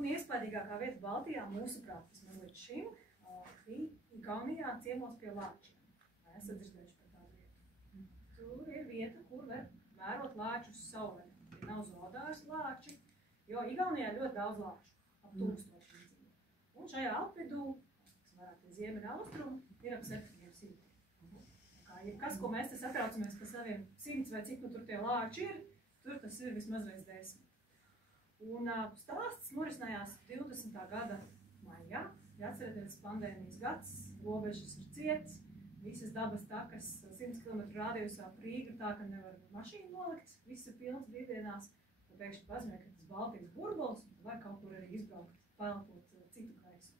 Un iespējīgākā vieta Baltijā, mūsuprāt, vismaz līdz šim, bija Igaunijā ciemos pie Lāčiem. Vai esat dzirdējuši par tādu vietu? Tur ir vieta, kur var vērot lāčus saulē. Tie nav zoodārs lāči, jo Igaunijā ļoti daudz lāču, ap 1000 dzīvo. Un šajā apvidū, kas varētu pie ziemeļa austrumu, ir ap 700. Kas, ko mēs te satraucamies par saviem 100 vai cik nu tur tie lāči ir, tur tas ir vismaz reiz 10. Un stāsts norisinājās 20. gada maijā. Ja atceraties, pandēmijas gads, robežas ir cietas, visas dabas takas 100 km rādījusā pa Rīgu tā, ka nevar mašīnu nolikt, viss ir pilns brīvdienās. Tad pēkšņi paziņoja, ka tas Baltijas burbulis, var kaut kur arī izbraukt, paelpot citu gaisu.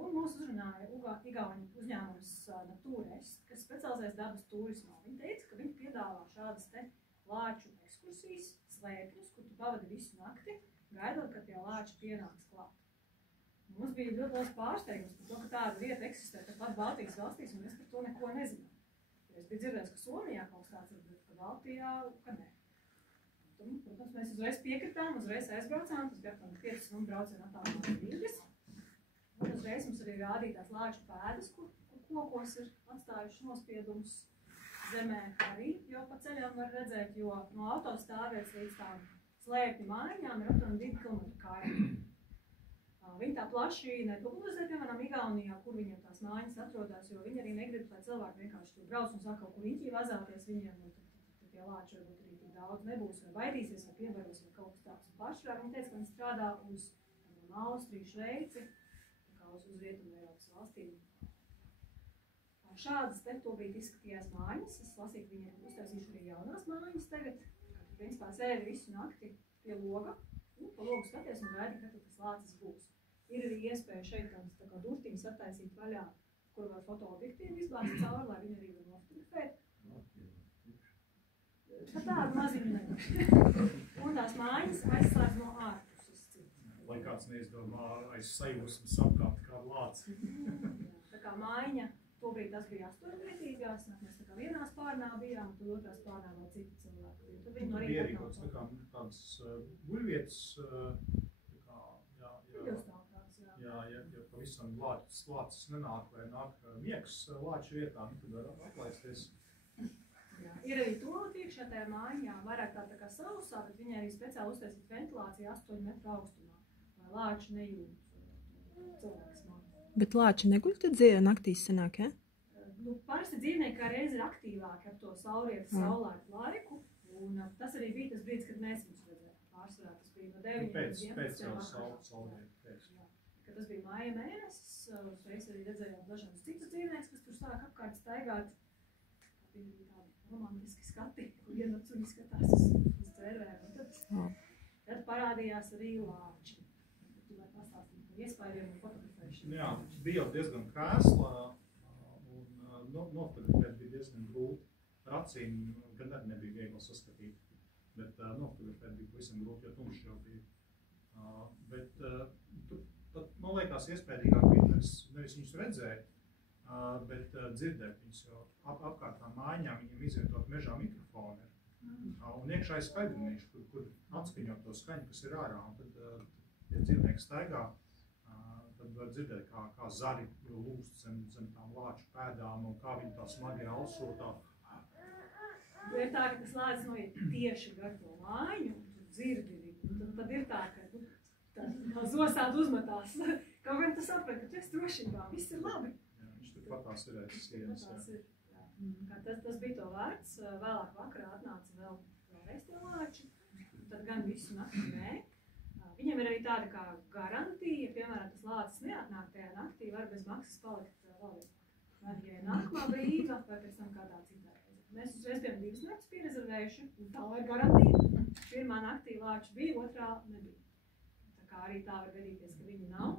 Un mūs uzrunāja Igauņu uzņēmums Natūrest, kas specializējas dabas turismā. Viņi teica, ka viņi piedāvā šādas te lāču ekskursijas, slēpņus, kur tu pavadi visu nakti, gaidot, ka tie lāči pienāks klāt. Mums bija ļoti liels pārsteigums par to, ka tāda vieta eksistē tepat Baltijas valstīs, un mēs par to neko nezinām. Es biju dzirdējis, ka Somijā kaut kāds ir, bet ka Baltijā, ka nē. Un, protams, mēs uzreiz piekritām, uzreiz aizbraucām, tas bija apmēram 5 stundu braucienu attālumā no Rīgas. Un uzreiz mums arī rādīja tās lāču pēdas, kur kokos ir atstājuši nospiedumus zemē arī, jo pa ceļām var redzēt, jo no autostāvvietas līdz tām slēpņu mājiņām ir aptuveni 2 km kājām. Viņi tā plaši nepopularizē, piemēram, Igaunijā, kur viņiem tās mājiņas atrodas, jo viņi arī negrib, lai cilvēki vienkārši tur brauc un saka, kaut kur riņķī vazāties viņiem, un tad tie lāči varbūt arī tik daudz nebūs, vai baidīsies, vai piebaros, vai kaut kas tāds. Un pašrāk viņi teica, ka viņi strādā uz Austriju, Šveici, uz Rietumu Eiropas valstīm. Šādas te tobrīd izskatījās mājiņas. Es lasīju, ka viņi uztaisījuši arī jaunās mājiņas tagad. Tu principā sēdi visu nakti pie loga, un pa logu skaties un gaidi, kad tas lācis būs. Ir arī iespēja šeit tādas tā kā durtiņas attaisīt vaļā, kur var fotoobjektīvu izbāzt cauri, lai viņi arī var nofotografēt. Tā tāda maziņa nevar. Un tās mājiņas aizslēdz no ārpuses. Lai kāds neizdomā aiz sajūsmas apkārt kādu lāci. Tā kā mājiņa, tobrīd tas bija 8-vietīgās, mēs tā kā vienā spārnā bijām, tad otrā spārnā vēl citi cilvēki. Tad viņi tur bija arī tādas guļvietas, ja pavisam lācis nenāk vai nāk miegs lāču vietā, tad var atlaisties. Jā, ir arī toaleti iekšā tajā mājiņā, vairāk tā kā sausā, bet viņi arī speciāli uztaisīt ventilāciju 8 metru augstumā, lai lāči nejūt cilvēks māju. Bet lāči neguļ tad dzīvē naktīs sanāk, ja? Nu, parasti dzīvnieki kā reiz ir aktīvāki ar to saulrietu saulētu laiku, un tas arī bija tas brīdis, kad mēs viņus redzējām. Pārsvarā tas bija no 9 līdz 11 pēc jau saulrietu. Kad tas bija māja mēnesis, uzreiz arī redzējām dažādus citus dzīvniekus, kas tur sāk apkārt staigāt. Bija tādi romantiski skati, kur ienacuņi skatās uz dzērvēm. Tad parādījās arī lāči. Tu vari pastāstīt par iespējām un fotografēšanu. Jā, bija jau diezgan krēsla un nofotografēt bija diezgan grūti. Ar acīm gan arī nebija viegli saskatīt, bet nofotografēt bija pavisam grūti, jo tumšs jau bija. Bet tad, man liekas, iespējīgāk bija nevis viņus redzēt, bet dzirdēt viņus, jo apkārtām mājiņām viņiem izvietot mežā mikrofoni ir. Un iekšā ir skaidrunīši, kur atskaņot to skaņu, kas ir ārā. Un tad, ja dzīvnieki staigā, tad var dzirdēt, kā zari lūst zem tām lāču pēdām un kā viņi tā smagi ausotā. Ir tā, ka tas lācis noiet tieši gar to mājiņu, un tu dzirdi viņu. Tad ir tā, ka tā zosādi uzmetās. Kaut gan tu saprati, ka tu esi drošībā, viss ir labi. Viņš tur patās ir aiz sienas. Tas bija to vērts. Vēlāk vakarā atnāca vēlreiz tie lāči. Tad gan visu nakti nē. Viņam ir arī tāda kā garantija, piemēram, tas lācis neatnāk tajā naktī, var bez maksas palikt vēl vienā. Vai ja ir nākamā brīva, vai pēc tam kādā citā reize. Mēs uzreiz bijām 2 naktis pierezervējuši, un tā ir garantīva. Pirmā naktī lāči bija, otrā nebija. Tā kā arī tā var gadīties, ka viņi nav.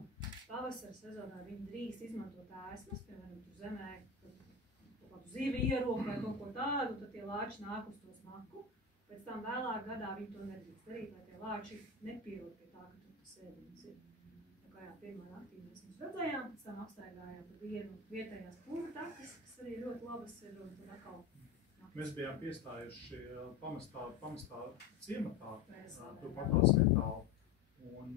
Pavasara sezonā viņi drīkst izmantot ēsmas, piemēram, tur zemē kaut kādu zivi ieroku vai kaut ko tādu, tad tie lāči nāk uz to smaku. Pēc tam vēlāk gadā viņi to nedrīkst darīt, lai tie lāči nepierod pie tā, ka tur tas ēdiens ir. Tā kā jā, pirmā naktī mēs viņus redzējām, pēc tam apstaigājām par vienu vietējās pūļu takas, kas arī ļoti labas ir, un tad atkal naktis. Mēs bijām piestājuši pamestā ciematā, tur patās netālu. Un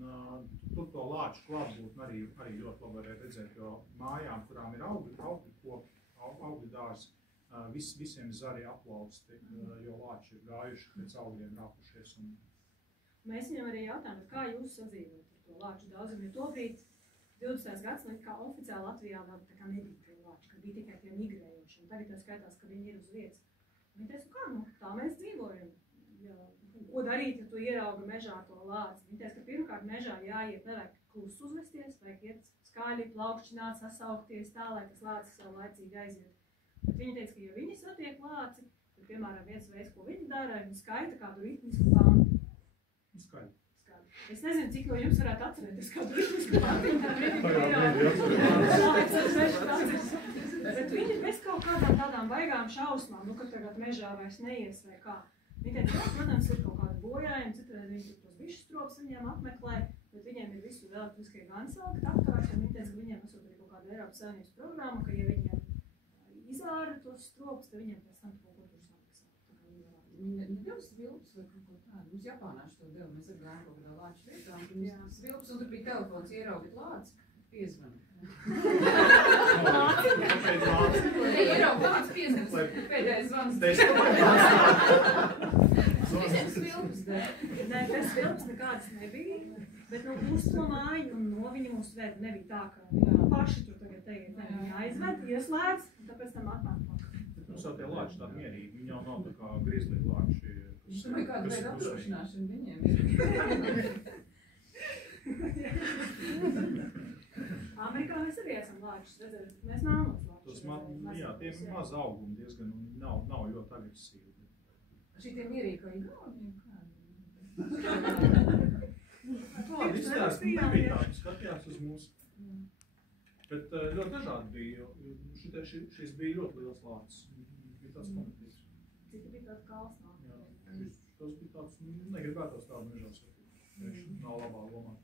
tur to lāču klātbūtni arī ļoti labi varēja redzēt, jo mājām, kurām ir augļu dārzi, visiem zari aplausti, jo lāči ir gājuši pēc augļiem rāpušies. Mēs viņam arī jautājām, kā jūs sadzīvojat ar to lāču daudzumu, jo tobrīd 20. gadsimtā kā oficiāli Latvijā vēl tā kā nebija tie lāči, kad bija tikai tie migrējoši, un tagad tā skaitās, ka viņi ir uz vietas. Viņi teica, kā, tā mēs dzīvojam. Ko darīt, ja tu ieraugi mežā to lāci? Viņi teica, ka pirmkārt mežā jāiet, nevajag klusu uzvesties, vajag iet skaļi, plaukšķināt, sasaukties tā, lai tas lācis savu laicīgi aiziet. Bet viņi teica, ka ja viņi satiek lāci, tad, piemēram, viens veids, ko viņi dara, viņi skaita kādu ritmisku pantu. Skaļi. Es nezinu, cik no jums varētu atcerēties kādu ritmisku pantu. Bet viņi bez kaut kādām baigām šausmām, kad tagad mežā vairs neies vai kā. Viņi teica, ka, protams, ir kaut kādi bojājumi, citreiz viņi tur tos bišu strops viņiem apmeklē, bet viņiem ir visu elektriskie gansalgi apkārt, un viņi teica, ka viņiem esot arī kaut kāda Eiropas Savienības programma, ka ja viņiem izāra tos strops, tad viņiem pēc tam kaut ko tur samaksā. Viņi deva svilpus vai kaut ko tādu. Mums Japānāši to deva, mēs gājām kaut kādā lāču vietā, un mums svilpus, un tur bija telefons, ieraugit lāci, piezvani. Ieraugit lāci, piezvani, pēdējais zvans. Visiem svilpus deva. Nē, tas svilpus nekādas nebija, bet uz to māju un no viņa mūs ved nebija tā, ka paši tur tagad teikt, viņi aizved, ieslēdz, un tāpēc tam atnāk pakaļ. Mums jau tie lāči tādi mierīgi, viņi jau nav tā kā griezlī lāči. Es domāju, kāda veida apdrošināšana viņiem ir. Amerikā mēs arī esam lāčus redzēt, mēs nāmos lāčus. Jā, tie ir maz augumi diezgan un nav ļoti agresīvi. Šitie mierīgi kā igauni? Tādi izstāsti nebija tādi, skatījās uz mūsu. Bet ļoti dažādi bija, jo šis bija ļoti liels lācis. Bija tāds pamatīgs. Citi bija tāds kāls nāk. Jā, tas bija tāds, negribētos tādu mežā satīt. Nav labā lomā.